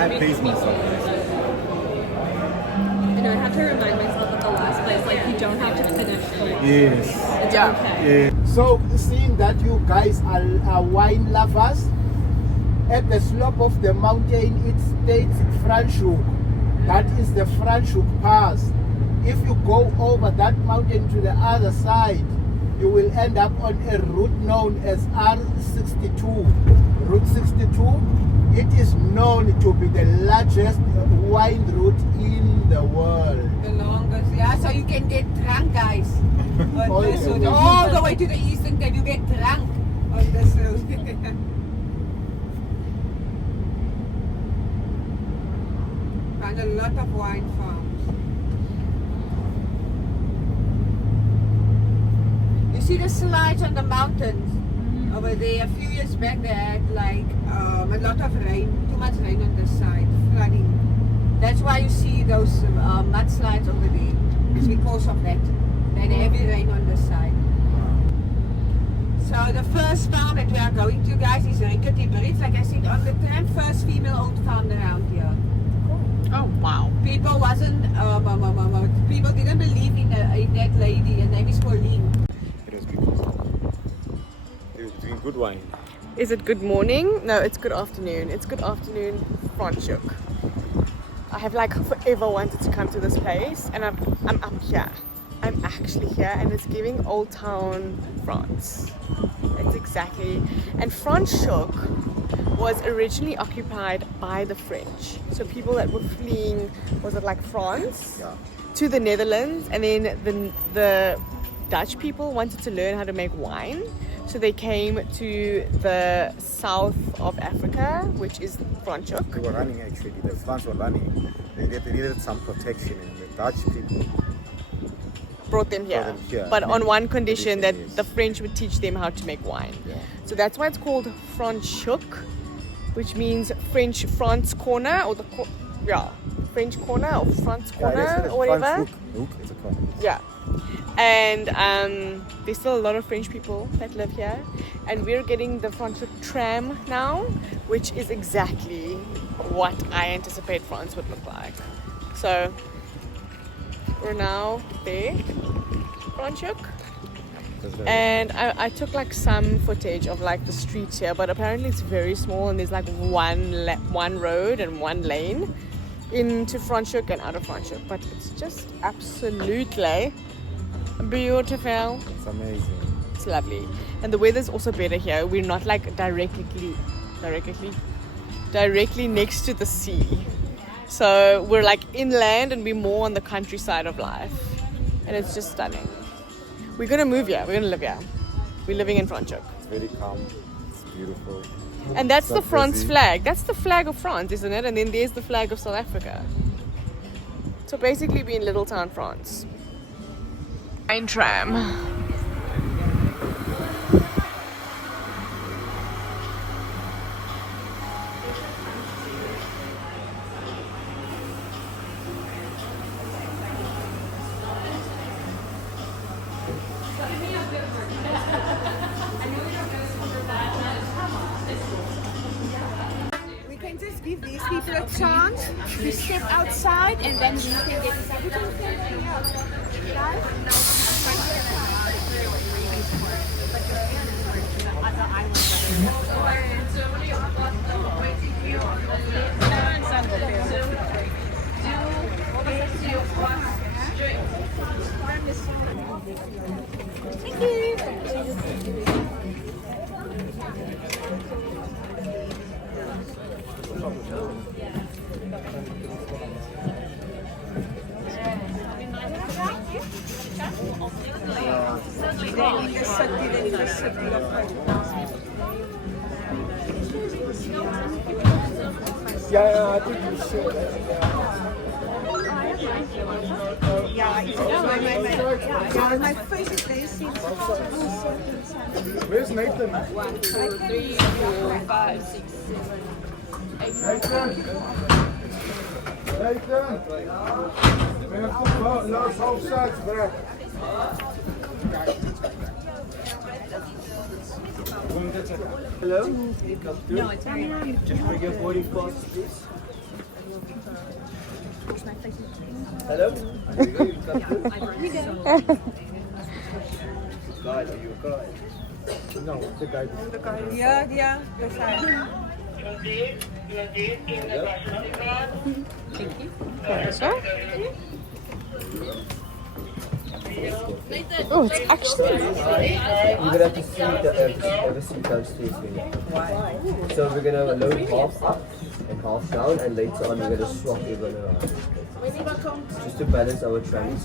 I pace myself. You know, I have to remind myself at the last place, like, you don't have to finish the wine. Yes. It's Yeah. okay. So, seeing that you guys are wine lovers, at the slope of the mountain, it states Franschhoek. That is the Franschhoek Pass. If you go over that mountain to the other side, you will end up on a route known as R62. Route 62, it is known to be the largest wine route in the world. The longest, yeah, so you can get drunk, guys. On Oh, this yeah. route. All the way to the eastern tip, you get drunk on this route. Found a lot of wine farms. You see the slides on the mountains over there. A few years back, they had like a lot of rain, too much rain on this side, flooding. That's why you see those mudslides over there. It's because of that. They had heavy rain on this side. So the first farm that we are going to, guys, is Rickety Bridge. Like I said on the tram, first female owned farm around here. Oh wow. People people didn't believe in that lady. Her name is Prelene. It was because they were doing good wine. Is it good morning? No, it's good afternoon. It's good afternoon, Franschhoek. I have like forever wanted to come to this place, and I'm here. I'm actually here, and it's giving Old Town France. It's exactly. And Franschhoek was originally occupied by the French. So people that were fleeing, was it like France, to the Netherlands, and then the Dutch people wanted to learn how to make wine. So they came to the south of Africa, which is Franschhoek. They were running actually. The France were running. They needed some protection, and the Dutch people Brought them here, but on one condition that the French would teach them how to make wine. So that's why it's called Franschhoek, which means France corner, or French corner or France corner or whatever. It's a corner. Yeah, and there's still a lot of French people that live here, and we're getting the Franschhoek tram now, which is exactly what I anticipate France would look like. So we're now there, Franschhoek, and I took like some footage of like the streets here, but apparently it's very small, and there's like one road and one lane into Franschhoek and out of Franschhoek, but it's just absolutely beautiful. It's amazing. It's lovely, and the weather's also better here. We're not like directly next to the sea. So we're like inland, and we're more on the countryside of life, and it's just stunning. We're gonna move here. We're gonna live here. We're living in Franschhoek. It's very calm. It's beautiful. And that's It's the not France busy. flag. That's the flag of France, isn't it? And then there's the flag of South Africa. So basically we're in Little Town, France. Train tram. We can just give these people a chance to step outside, and then you can get Yeah, I think you should. my face is very Where's Nathan? 1, 2, 3, 4, 5, 6, 7, 8. Nathan! Nathan! Ben je goed wel? Lars hoofdzijds, bro. Hello? No, it's very Just bring your boarding pass, please. Hello? There you go, you come through. Guide, are you a guide? No, the guy. Yeah, yeah, that's right. Oh, it's actually. You're gonna have to see the seat downstairs here. Why? So we're gonna load half up and half down, and later on we're gonna swap everyone around. Just to balance our trams.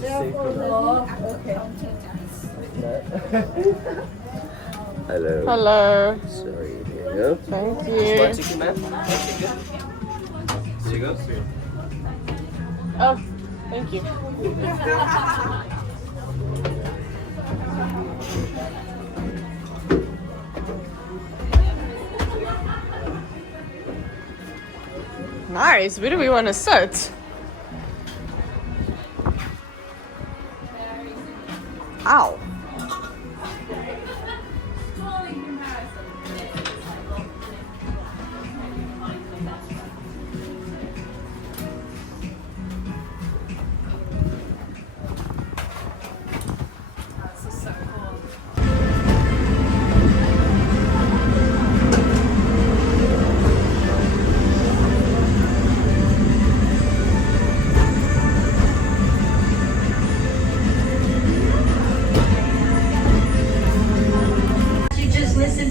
Hello. Hello. Sorry, here you go. Thank One you. ticket, ma'am. One ticket. There you go. Oh, thank you. Nice. Where do we want to sit? Ow.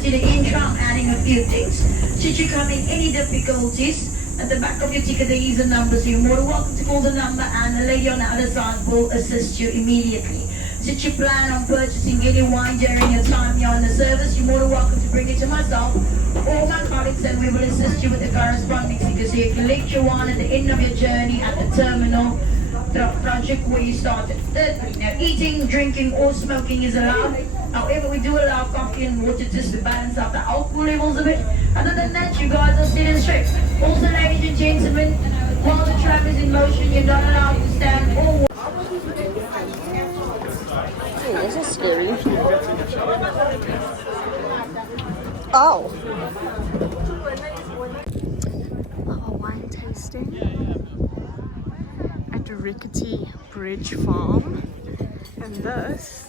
To the intro, I'm adding a few things. Should you come in any difficulties, at the back of your ticket there is a number, so you're more than welcome to call the number and the lady on the other side will assist you immediately. Should you plan on purchasing any wine during your time here on the service, you're more than welcome to bring it to myself or my colleagues and we will assist you with the corresponding ticket. So you collect your wine at the end of your journey at the terminal Franschhoek where you started. Now eating, drinking or smoking is allowed. However, we do allow coffee and water just to balance out the alcohol levels a bit. Other than that, you guys are sitting straight. Also, ladies and gentlemen, while the tram is in motion, you're not allowed to stand or walk. Oh, this is scary. Oh. Our wine tasting at the Rickety Bridge Farm. And this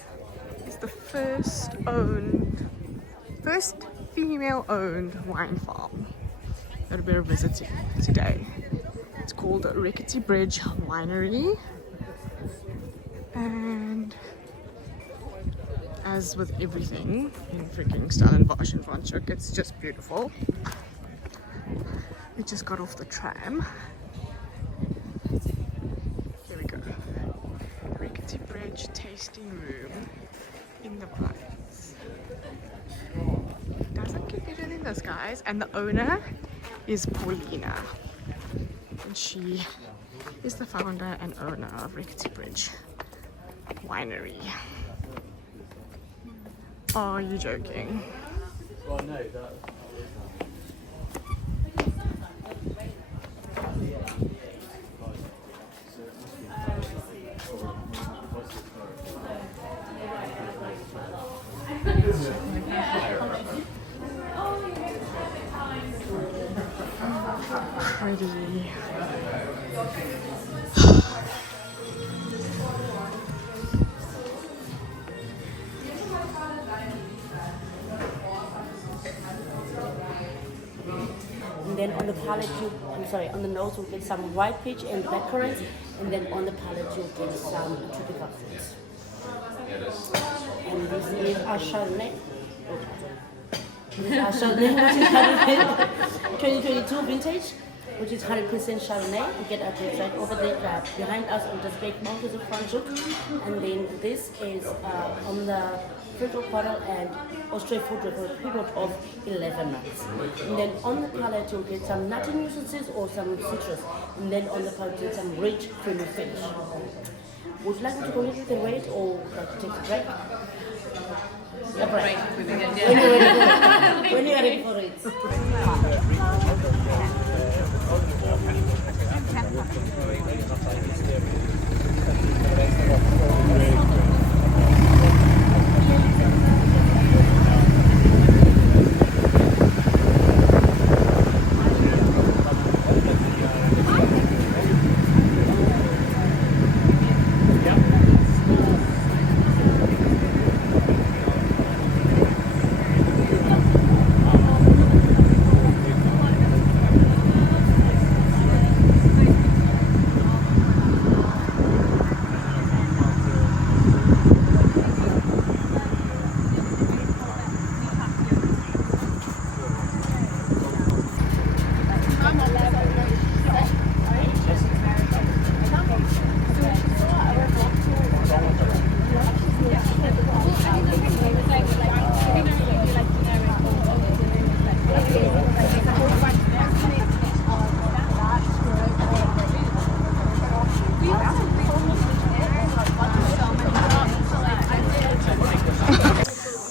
is the first female-owned wine farm that we're visiting today. It's called Rickety Bridge Winery, and as with everything in freaking Stellenbosch and Franschhoek, it's just beautiful. We just got off the tram. Here we go. Rickety Bridge tasting room in the vines. Doesn't get better than this, guys. And the owner is Paulina, and she is the founder and owner of Rickety Bridge Winery. Are you joking? Well, no, Pretty. And then on the palate, on the nose you'll get some white peach and blackcurrants, and then on the palate you'll get some tropical fruits. And this is our Chardonnay. This is our Chardonnay, which is 2022 vintage, which is 100% Chardonnay. You get our grapes right over there. Behind us on the Baked Mountains of Franschhoek. And then this is on the filter bottle and Austrian food for a period of 11 months. And then on the palate you'll get some nutty nuisances or some citrus. And then on the palate you'll get some rich creamy finish. Would you like me to go with the weight or like to take a break? A break. When you're ready for it.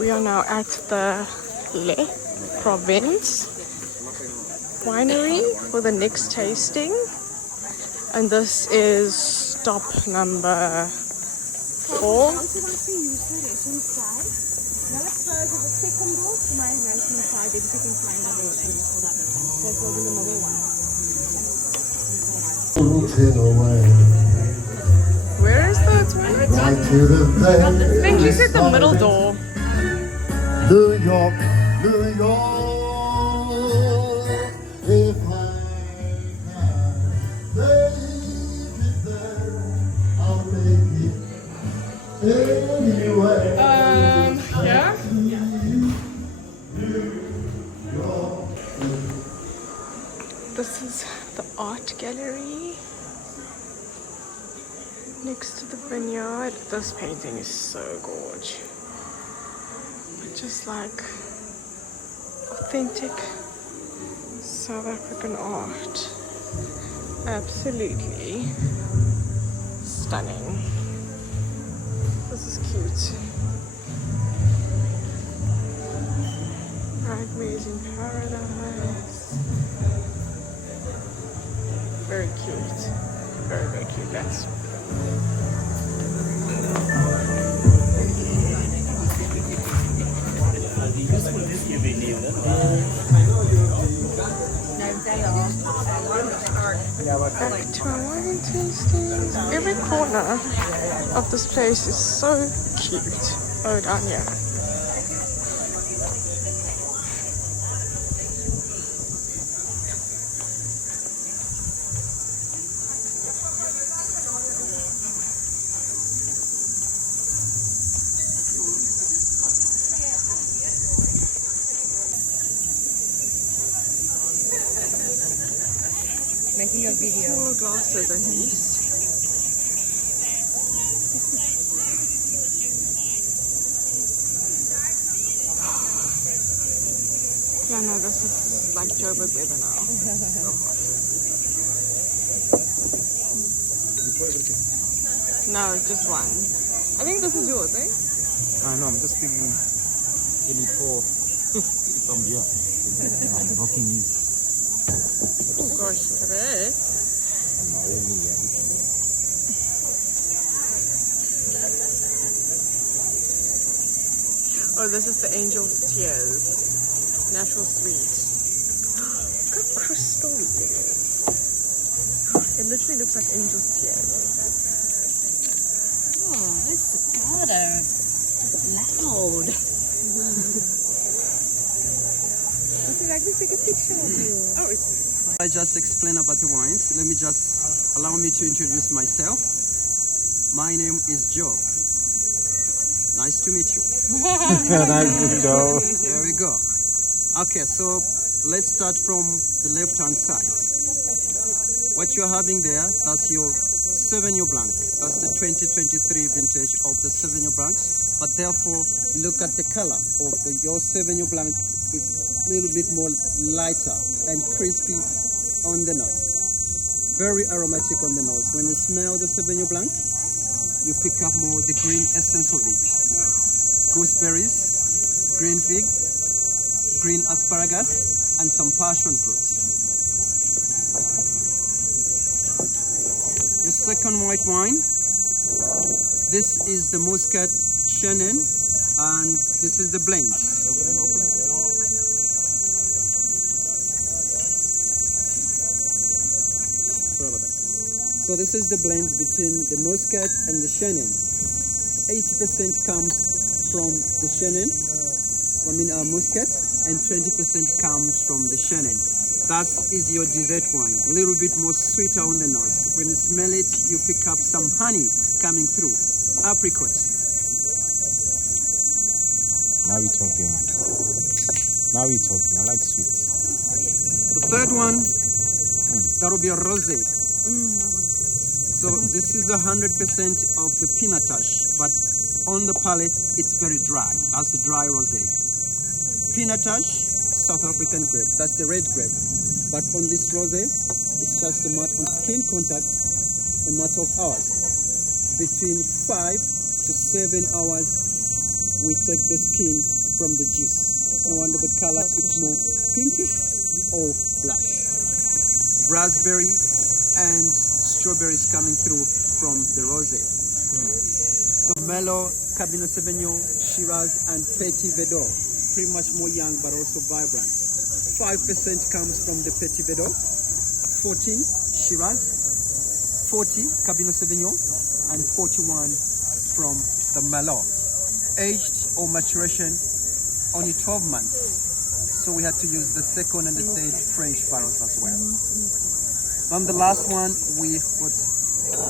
We are now at the Le Provence winery for the next tasting, and this is stop number 4. Where is the toilet? I think she said the middle door. New York, New York, if I can make it there, I'll make it anywhere. Yeah. This is the art gallery next to the vineyard. This painting is so gorgeous. Just like authentic South African art. Absolutely stunning. This is cute. Bridesmaids in Paradise. Very cute. Very, very cute. That's back to our wine tastings. Every corner of this place is so cute. Oh, down here. Making a video. Smaller glasses at least. Yeah, no, this is like Joburg weather now. So hot. No, just one. I think this is yours, eh? I know, I'm just thinking, any four from here. I'm blocking these. Oh gosh, today. Oh, this is the Angel's Tears. Natural sweet. Look how crystal it is. It literally looks like Angel's Tears. Oh, this cigar loud. Would you like me to take a picture of you? Oh, I just explain about the wines. Let me just allow me to introduce myself. My name is Joe. Nice to meet you. Nice to meet you. There we go. Okay, so let's start from the left-hand side. What you're having there, that's your Sauvignon Blanc. That's the 2023 vintage of the Sauvignon Blancs. But therefore, look at the color of your Sauvignon Blanc. It's a little bit more lighter and crispy on the nose. Very aromatic on the nose. When you smell the Sauvignon Blanc, you pick up more the green essence of it. Gooseberries, green fig, green asparagus, and some passion fruit. The second white wine, this is the Muscat Chenin, and this is the blend. So this is the blend between the Muscat and the Chenin. 80% comes from the Chenin, Muscat, and 20% comes from the Chenin. That is your dessert wine, a little bit more sweeter on the nose. When you smell it, you pick up some honey coming through, apricots. Now we're talking. Now we're talking. I like sweet. The third one, that will be a rosé. So this is the 100% of the pinotage, but on the palate, it's very dry. That's the dry rosé. Pinotage, South African grape. That's the red grape. But on this rosé, it's just a matter on skin contact, a matter of hours. Between 5 to 7 hours we take the skin from the juice. No wonder the color is more pinkish or blush. Raspberry and strawberries coming through from the rosé. The Merlot, Cabernet Sauvignon, Shiraz, and Petit Verdot. Pretty much more young but also vibrant. 5% comes from the Petit Verdot, 14 Shiraz, 40 Cabernet Sauvignon, and 41 from the Merlot. Aged or maturation only 12 months. So we had to use the second and the third French barrels as well. Then the last one, we got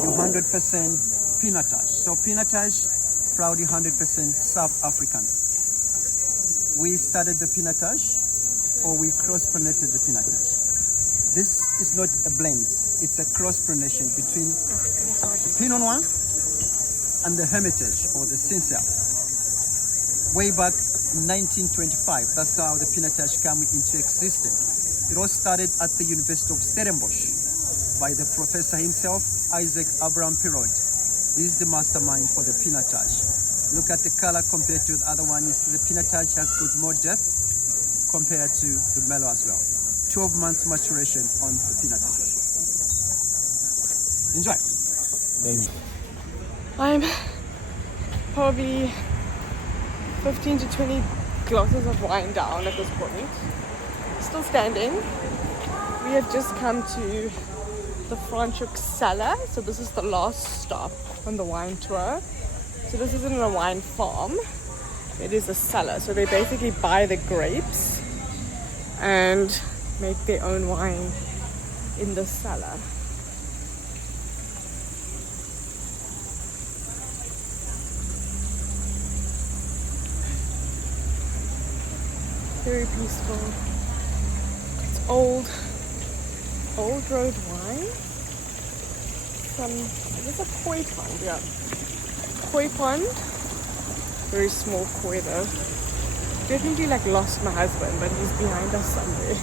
your 100% Pinotage. So Pinotage, proudly 100% South African. We started the Pinotage, or we cross-pollinated the Pinotage. This is not a blend, it's a cross-pollination between the Pinot Noir and the Hermitage, or the Singh-Seitlhamo. Way back in 1925, that's how the Pinotage came into existence. It all started at the University of Stellenbosch by the professor himself, Isaac Abraham Perrault. He is the mastermind for the Pinotage. Look at the color compared to the other one. The Pinotage has got more depth compared to the Merlot as well. 12 months maturation on the Pinotage as well. Enjoy. I'm probably 15 to 20 glasses of wine down at this point. Still standing. We have just come to the Franschhoek cellar. So this is the last stop on the wine tour. So this isn't a wine farm. It is a cellar. So they basically buy the grapes and make their own wine in the cellar. Very peaceful. It's old road wine. It is a koi pond, yeah. Koi pond. Very small koi though. Definitely like lost my husband, but he's behind us somewhere.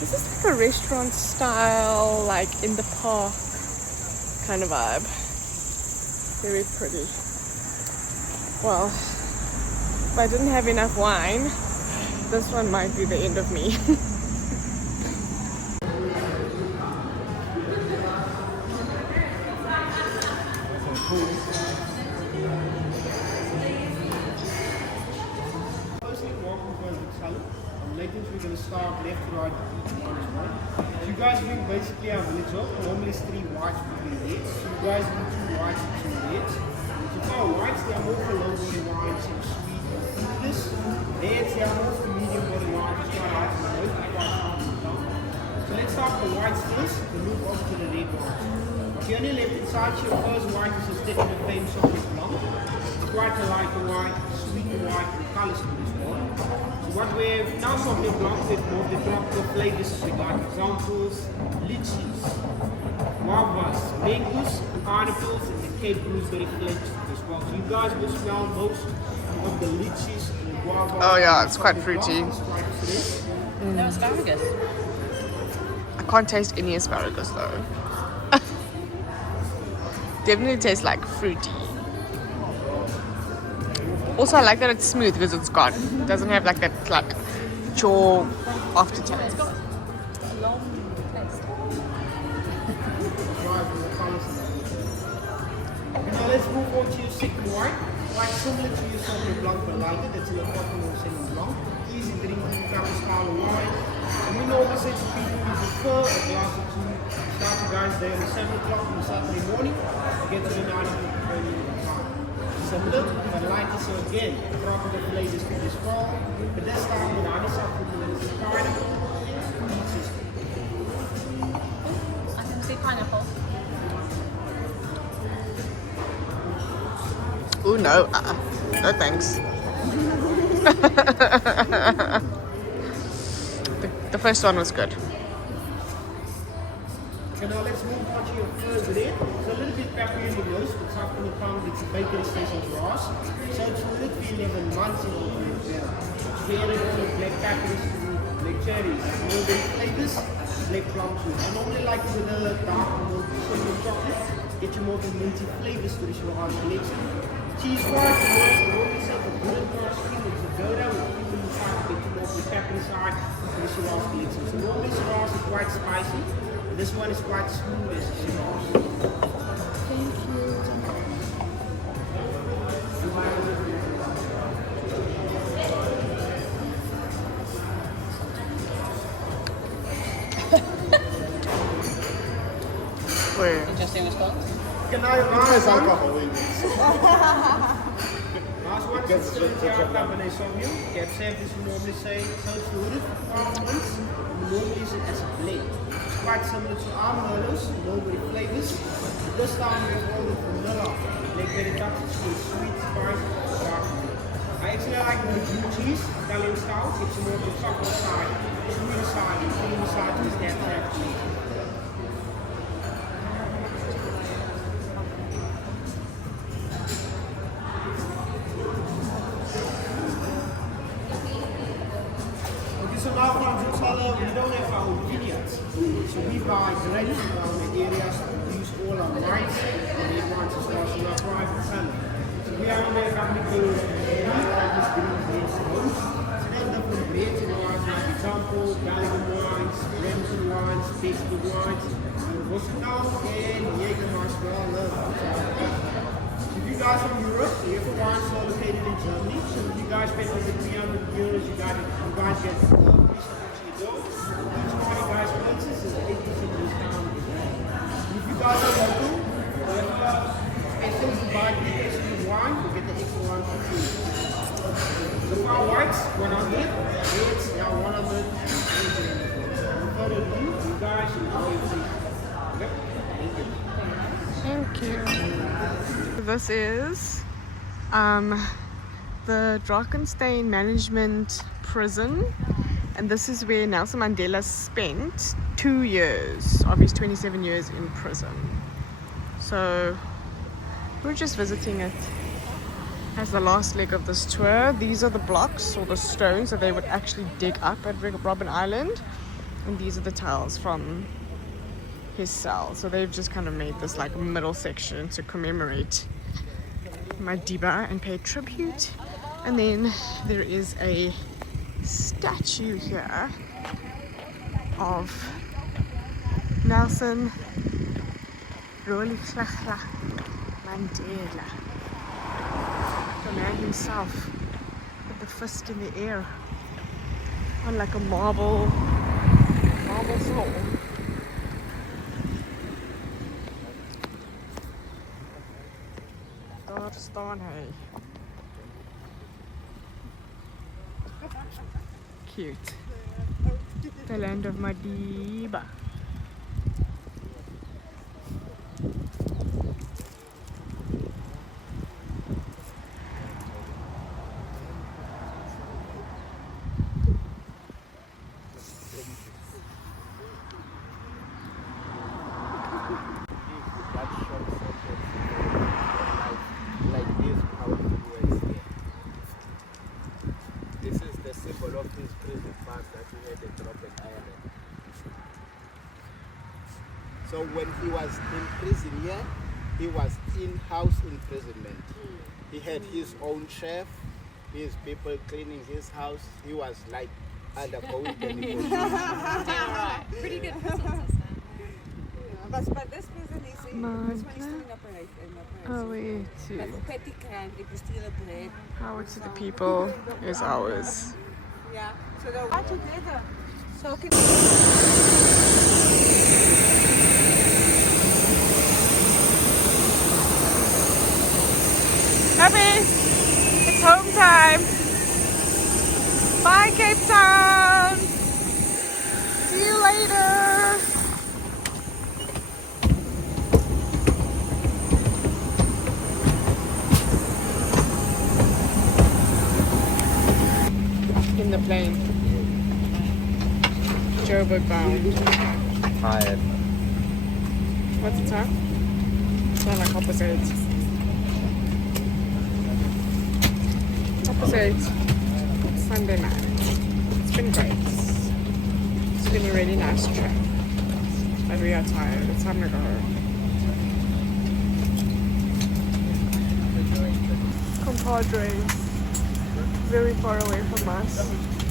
This is like a restaurant style, like in the park kind of vibe. Very pretty. Well, if I didn't have enough wine, this one might be the end of me. We're going to start left, right, so you guys bring basically our village up. Normally it's 3 whites between reds. So you guys do 2 whites and 2 reds. So for our whites, they are more for low body wines and sweet and fruitless. Reds, they are more for medium body wines, it's quite hard to know, quite hard to tell. So let's start with the whites first, then move on to the red wines. Okay, on your left hand side, your first white is a step in the fame Sauvignon Blanc. It's quite a lighter white, sweeter white, and colors to this one. What we have now, Sauvignon Blanc with more the tropical flavors, like examples, lychees, guavas, mangoes, pineapples, and the Cape gooseberry flavors as well. So you guys will smell most of the lychees and the guavas. Oh yeah, it's quite fruity. No asparagus. I can't taste any asparagus though. Definitely tastes like fruity. Also, I like that it's smooth because it's gone. It doesn't have like that like jaw aftertaste. Now let's move on to your second white. Quite similar to your Sauvignon Blanc but lighter. That's a Sauvignon Blanc. Easy drinking, kind of style of wine. And we normally say to people who prefer a glass or two. Start the guys there at 7 o'clock on Saturday morning. Get to the 9 o'clock time. Similar, but lighter, so again, tropical flavors to this fall. But this time with other supplements, pineapple, peaches. I can see pineapple. Oh no, no thanks. the first one was good. So now let's move on to your first red. It's a little bit peppery in the nose, but it's up in the tongue, it's a bakery station grass. So it's literally 11 months in all the year. Very good black peppers, black cherries, mulberry flavors, black plum juice. I normally like with the dark more cinnamon chocolate, get you more of the minty flavors to this your hard collection. Cheese white, normally say for wooden car skin, it's a Gouda with people inside, a bit more with pepper inside, and the Shiraz glitzy. So normally Shiraz is quite spicy, and this one is quite smooth as Shiraz. Thank you. Interesting response. Last one is Cabernet Sauvignon. Cab Sav is normally say zoutgehouden almonds. Normally is it as a blend. It's quite similar to our Merlots, nobody flavors. This time we have all the vanilla. Like very touchy sweet, spicy, dark. I actually like the blue cheese, Italian style. It's more of the chocolate side, sweet side, and creamy side is that cheese. So now we don't have our vineyards. So we buy grapes around the areas, we use all our rights, and the ones is also our private selling. So we are on the company called these green grapes homes. So that's different grapes in wines, like example, Belgian wines, Remsen wines, Pixie wines, Rosenthal, and Jägermeister well. If you guys from Europe, you have wines all located in Germany. So if you guys pay over 300 euros, you guys get free stuff actually go. Each one you guys purchase is 8% discount. If you guys are local, or if you guys specials to buy 3 cases of wine, you get the extra one for free. So for our whites, 100, reds, yeah, 100, and further ado, you guys should always see. Okay? Thank you. Thank you. This is the Drakenstein Management Prison, and this is where Nelson Mandela spent 2 years of his 27 years in prison. So we're just visiting it as the last leg of this tour. These are the blocks or the stones that they would actually dig up at Robben Island, and these are the tiles from his cell. So they've just kind of made this like middle section to commemorate Madiba and pay tribute. And then there is a statue here of Nelson Rolihlahla Mandela, the man himself with the fist in the air on like a marble floor. Daar staan hy. Cute. The land of Madiba. So when he was in prison here, he was in-house imprisonment. He had his own chef, his people cleaning his house. He was like undergoing the Right. Pretty good prison system. But this prison is this one is still in operation. To Petty crime, if you steal a bread. power to the people is ours. Yeah. So they're all together. So can Happy! It's home time! Bye, Cape Town! See you later! In the plane. Joburg bound. Tired. What's the time? It's not like opposite. Sunday night. It's been great. It's been a really nice trip. But we are tired. It's time to go home. Compadres. very far away from us.